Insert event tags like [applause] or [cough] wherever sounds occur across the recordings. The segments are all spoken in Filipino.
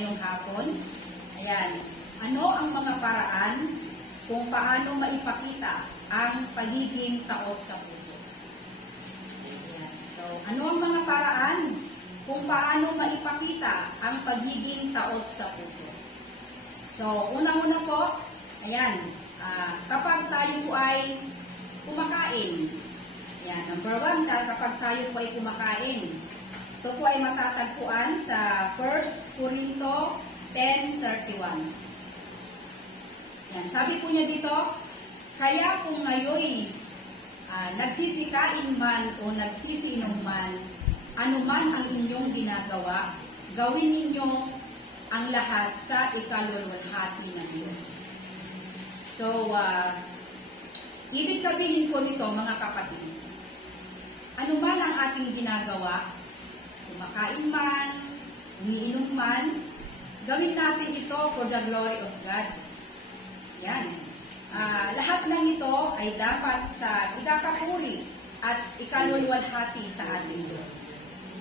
ngayong hapon? Ayan. Ano ang mga paraan kung paano maipakita ang pagiging taos sa puso? Ayan. So, ano ang mga paraan kung paano maipakita ang pagiging taos sa puso? So, unang-una po, ayan, uh, kapag tayo po ay kumakain, ayan, number one, kapag tayo po ay kumakain, ito po ay matatagpuan sa 1 Corinto 10.31. Yan, sabi po niya dito, kaya kung ngayon ah, nagsisikain man o nagsisinom man, anuman ang inyong ginagawa, gawin ninyo ang lahat sa ikalulwalhati ng Diyos. So, ah, ibig sabihin po nito mga kapatid, anuman ang ating ginagawa, kumakain man, umiinom man, gawin natin ito for the glory of God. Yan. Ah, lahat ng ito ay dapat sa ikakapuri at ikalulwalhati sa ating Diyos.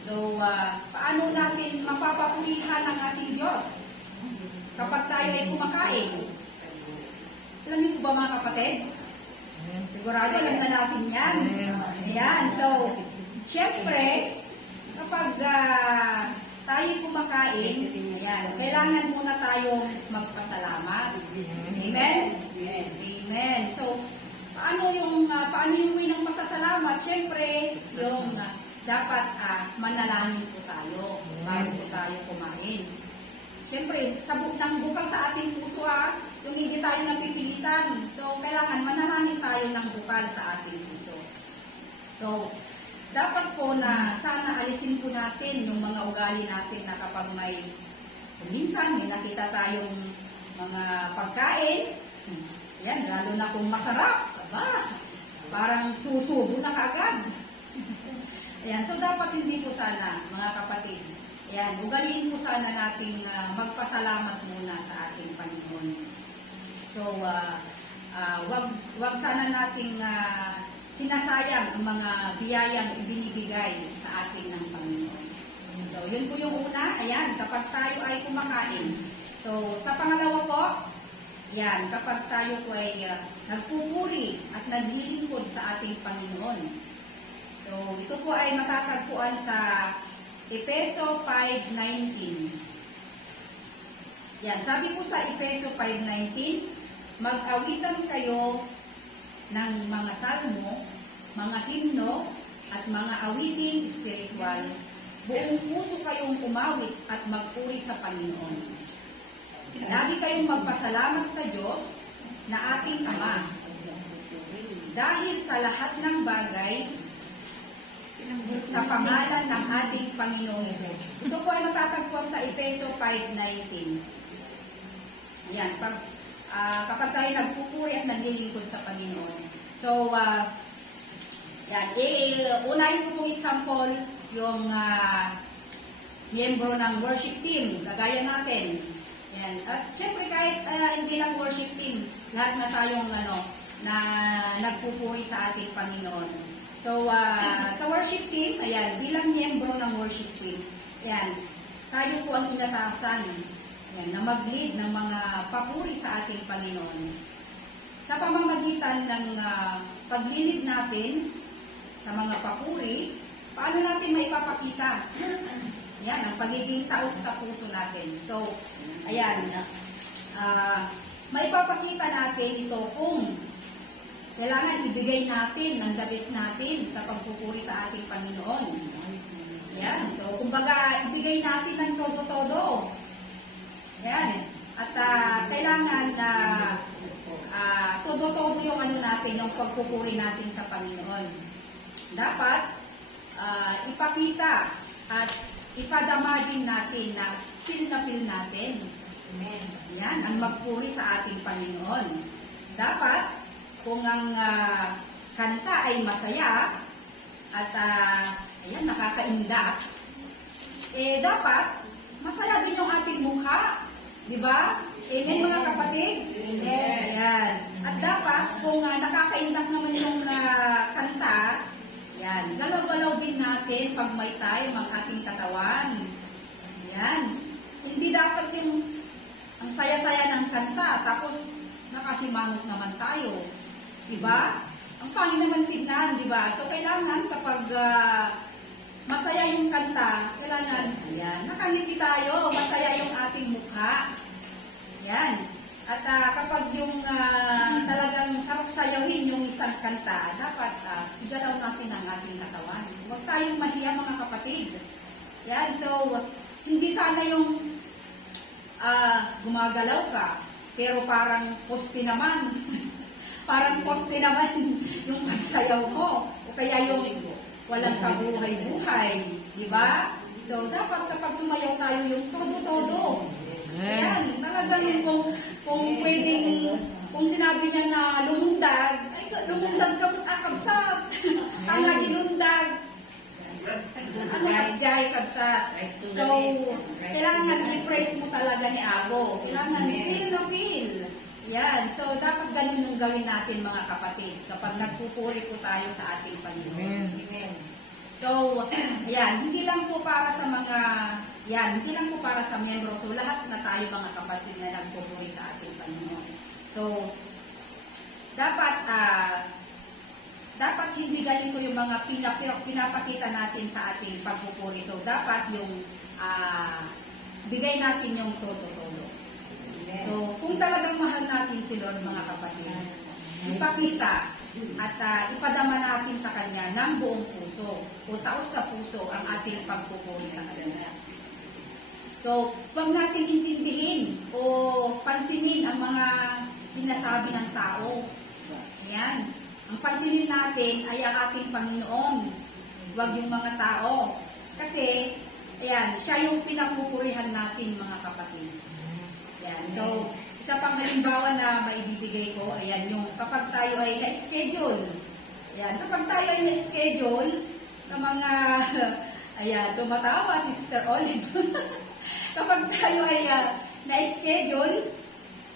So, ah, paano natin mapapapurihan ang ating Diyos kapag tayo ay kumakain? Alam niyo ba mga kapatid? Sigurado alam na natin yan. Ayan. So, syempre, kapag ah, tayo kumakain, ayan, kailangan muna tayong magpasalamat. Amen? Amen. So, paano yung ah, paano yung way ng pasasalamat? Syempre, yung ah, dapat ah, manalangin po tayo bago po tayo kumain. Syempre, sa bu- ng bukal sa ating puso ha, yung hindi tayo napipilitan. So, kailangan manalangin tayo ng bukal sa ating puso. So, dapat po na sana alisin po natin yung mga ugali natin na kapag may minsan may nakita tayong mga pagkain, yan, lalo na kung masarap, aba, parang susubo na kaagad. Ayan, so dapat hindi po sana, mga kapatid, ayan, ugaliin po sana nating ah, magpasalamat muna sa ating Panginoon. So, ah, ah, wag, wag sana nating ah, sinasayang ang mga biyayang ibinibigay sa atin ng Panginoon. So, yun po yung una. Ayan, kapag tayo ay kumakain. So, sa pangalawa po, yan, kapag tayo po ay ah, nagpupuri at naglilingkod sa ating Panginoon. So, ito po ay matatagpuan sa Epeso 5.19. Yan, sabi po sa Epeso 5.19, mag-awitan kayo ng mga salmo, mga himno, at mga awiting spiritual. Buong puso kayong umawit at magpuri sa Panginoon. Lagi kayong magpasalamat sa Diyos na ating Ama. Dahil sa lahat ng bagay, sa pangalan ng ating Panginoong Isus. Ito po ay matatagpuan sa Epeso 5.19. Yan, pag, ah, kapag tayo nagpupuri at naglilingkod sa Panginoon. So, ah, yan, eh, unahin ko pong example, yung ah, miyembro ng worship team, kagaya natin. Yan. At syempre kahit ah, hindi lang worship team, lahat na tayong ano, na nagpupuri sa ating Panginoon. So, ah, sa worship team, ayan, bilang miyembro ng worship team, ayan, tayo po ang inatasan ayan, na mag-lead ng mga papuri sa ating Panginoon. Sa pamamagitan ng ah, paglilid natin sa mga papuri, paano natin maipapakita? Yan, ang pagiging taos sa puso natin. So, ayan, ah, maipapakita natin ito kung kailangan ibigay natin ng dabis natin sa pagpupuri sa ating Panginoon. Yan. So, kumbaga, ibigay natin ng todo-todo. Yan. At ah, kailangan na ah, todo-todo yung ano natin, yung pagpupuri natin sa Panginoon. Dapat ah, ipakita at ipadama din natin na feel na feel natin. Amen. Yan, ang magpuri sa ating Panginoon. Dapat, kung ang ah, kanta ay masaya at ah, ayan, nakakaindak, eh dapat masaya din yung ating mukha. Di ba? Amen mga kapatid? Amen. Ayan. At dapat, kung ah, nakakaindak naman yung ah, kanta, yan, galaw-galaw din natin pag may time ang ating katawan. Yan. Hindi dapat yung ang saya-saya ng kanta, tapos nakasimangot naman tayo. Diba? Ang pangit naman tignan, di ba? So, kailangan kapag ah, masaya yung kanta, kailangan, ayan, nakangiti tayo, masaya yung ating mukha. Yan. At ah, kapag yung ah, talagang sarap sayawin yung isang kanta, dapat uh, igalaw natin ang ating katawan. Huwag tayong mahiya mga kapatid. Yan, so, hindi sana yung ah, gumagalaw ka, pero parang poste naman. [laughs] parang poste naman [laughs] yung pagsayaw mo. O kaya yung walang kabuhay-buhay. Di ba? So, dapat kapag sumayaw tayo yung todo-todo. Ayan, talagang kung, kung pwedeng, kung sinabi niya na lumundag, ay lumundag ka mo akabsat. Tanga dinundag. Ano kasjay kabsat. So, kailangan i-praise mo talaga ni Abo. Kailangan feel na feel. Yan. So, dapat ganun yung gawin natin mga kapatid kapag nagpupuri po tayo sa ating Panginoon. Amen. So, [clears throat] ayan, hindi lang po para sa mga, yan, hindi lang po para sa membro. So, lahat na tayo mga kapatid na nagpupuri sa ating Panginoon. So, dapat, ah, dapat hindi ganito yung mga pinap pinapakita natin sa ating pagpupuri. So, dapat yung, ah, bigay natin yung todo-todo. Kung talagang mahal natin si Lord, mga kapatid, ipakita at ah, ipadama natin sa Kanya ng buong puso o taos sa puso ang ating pagpupuri sa Kanya. So, huwag natin intindihin o pansinin ang mga sinasabi ng tao. Ayan. Ang pansinin natin ay ang ating Panginoon. Huwag yung mga tao. Kasi, ayan, siya yung pinapupurihan natin mga kapatid. Ayan. So, isa pang halimbawa na maibibigay ko, ayan, yung kapag tayo ay na-schedule. Ayan, kapag tayo ay na-schedule ng mga, [laughs] ayan, tumatawa si Sister Olive. [laughs] kapag tayo ay ah, na-schedule,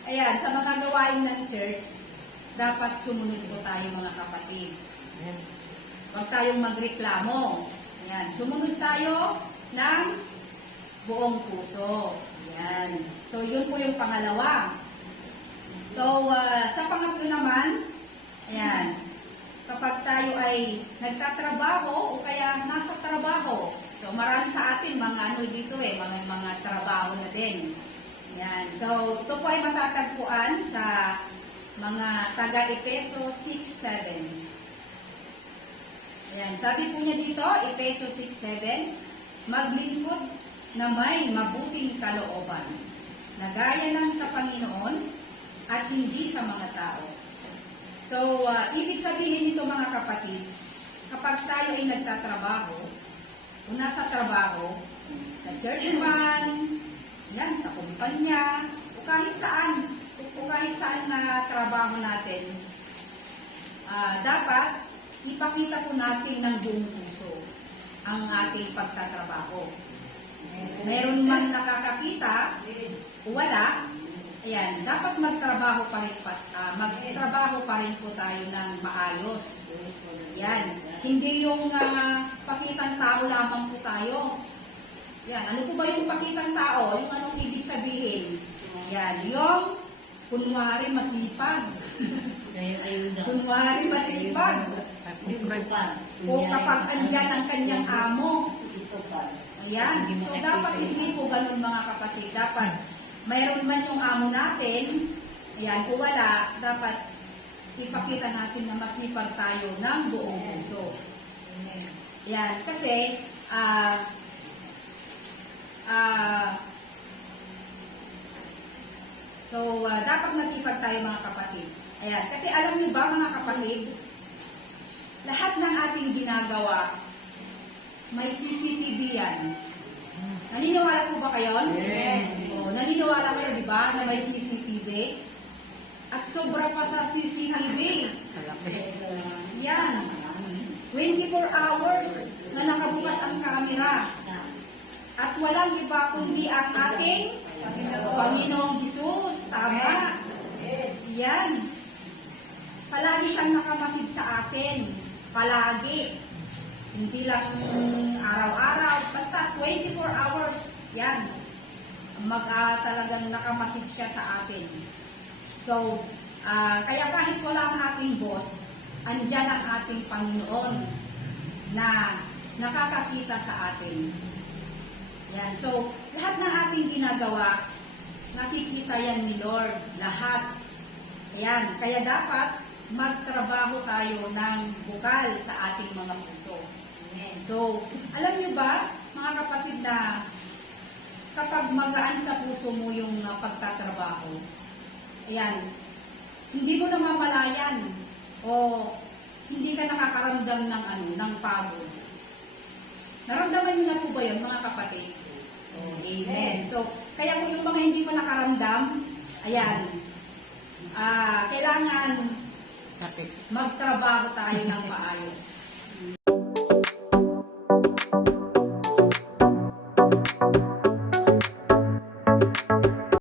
ayan, sa mga gawain ng church, dapat sumunod po tayo mga kapatid. Huwag tayong magreklamo. Ayan, sumunod tayo ng buong puso. Ayan. So, yun po yung pangalawa. So, ah, sa pangatlo naman, ayan, kapag tayo ay nagtatrabaho o kaya nasa trabaho, so marami sa atin mga ano dito eh, mga, mga trabaho na din. Ayan. So, ito po ay matatagpuan sa mga taga-Epeso 6.7. Ayan, sabi po niya dito, Epeso 6.7, maglingkod na may mabuting kalooban, na gaya ng sa Panginoon at hindi sa mga tao. So, ah, ibig sabihin nito mga kapatid, kapag tayo ay nagtatrabaho, o nasa trabaho, sa church man, yan, sa kumpanya, o kahit saan, o kahit saan na trabaho natin, ah, dapat ipakita po natin ng buong puso ang ating pagtatrabaho. Meron man nakakakita wala, ayan, dapat magtrabaho pa rin, ah, magtrabaho pa rin po tayo ng maayos. Yan. Hindi yung ah, pakitang tao lamang po tayo. Yan. Ano po ba yung pakitang tao? Yung anong ibig sabihin? Yan. Yung kunwari masipag. Kunwari masipag. O kapag andyan ang kanyang amo. Ayan. So, dapat hindi po ganun mga kapatid. Dapat, mayroon man yung amo natin, ayan, kung wala, dapat ipakita natin na masipag tayo ng buong puso. Ayan. Kasi, ah, ah, so, ah, dapat masipag tayo mga kapatid. Ayan. Kasi alam niyo ba mga kapatid, lahat ng ating ginagawa, may CCTV yan. Naniniwala po ba kayo? Yes. Oo, naniniwala kayo, di ba, na may CCTV? At sobra pa sa CCTV. Yan. 24 hours na nakabukas ang camera. At walang iba kundi ang ating Panginoong Hesus. Tama. Yan. Palagi siyang nakamasid sa atin. Palagi. Hindi lang araw-araw. Basta 24 hours. Yan. Mag, ah, talagang nakamasid siya sa atin. So, Ah, kaya kahit wala ang ating boss, andyan ang ating Panginoon na nakakakita sa atin. Yan. So, lahat ng ating ginagawa, nakikita yan ni Lord. Lahat. Ayan. Kaya dapat magtrabaho tayo ng bukal sa ating mga puso. Amen. So, alam niyo ba, mga kapatid na kapag magaan sa puso mo yung uh, pagtatrabaho, ayan, hindi mo namamalayan o hindi ka nakakaramdam ng ano, ng pagod. Naramdaman niyo na po ba yun, mga kapatid? Oh, amen. So, kaya kung yung mga hindi pa nakaramdam, ayan, ah, kailangan Kapit. Magtrabaho tayo ng maayos.